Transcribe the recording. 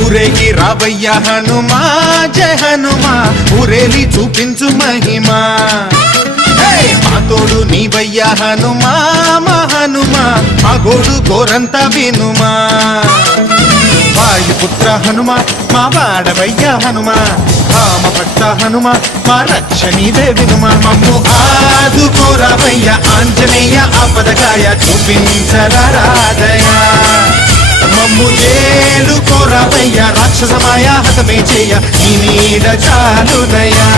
ఊరేగి రావయ్య హనుమా జయ హనుమా ఊరేలి చూపించు మహిమా మా తోడు నీవయ్య హనుమా మా హనుమా మా గోడు గోరంత వినుమా వాయుపుత్ర హనుమా మా వాడవయ్య హనుమా రామభక్త హనుమా మా రక్షణీదే వినుమా మమ్ము ఆదుకోరావయ్య ఆంజనేయ ఆపదకాయ చూపించరాదయా మమ్ము ఏలుకోరావయ్య రాక్షసమాయ హతమే చేయ నీ నీడ చాలునయా